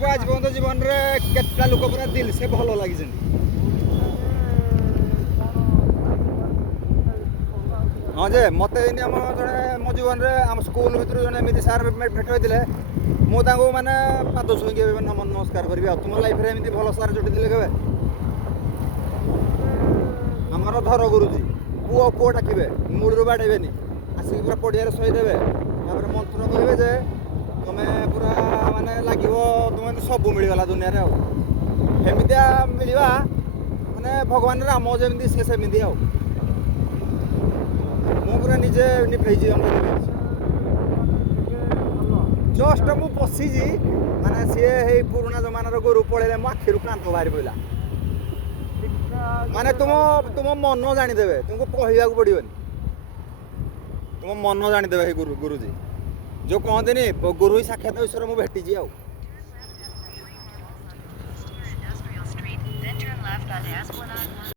तुमको आज पर्यंत जीवन में केतटा लोक पूरा दिल से भल लगी हाँ जे मत जड़े मो जीवन में आम स्कूल भर जमी सार भेट होते मुझे मैंने पाद छुईक नमस्कार करी तुम लाइफ में एमती भल सार जोटी के आमर धर गुरुजी पुओ पुओ डाके मूलू बाड़ेबे आसिक पूरा पड़िया शहीदेवे मंत्र कहे जे तुम्हें पूरा माने लगे तुम्हें सब मिलगला दुनिया एमतिया मिलवा माने भगवान राम जमी से सेमती पूरा निजे निभे जस्ट मु बसी माने सी पुराना जमानार गोरु पड़े मो आखिर कांत बाहरी पड़ा माने तुम मन जानीदेवे तुमको कहवा पड़ोनी तुम मन जानीदेवे गुरुजी जो कहते गुरु ही साक्षात ईश्वर मुझे भेटी आ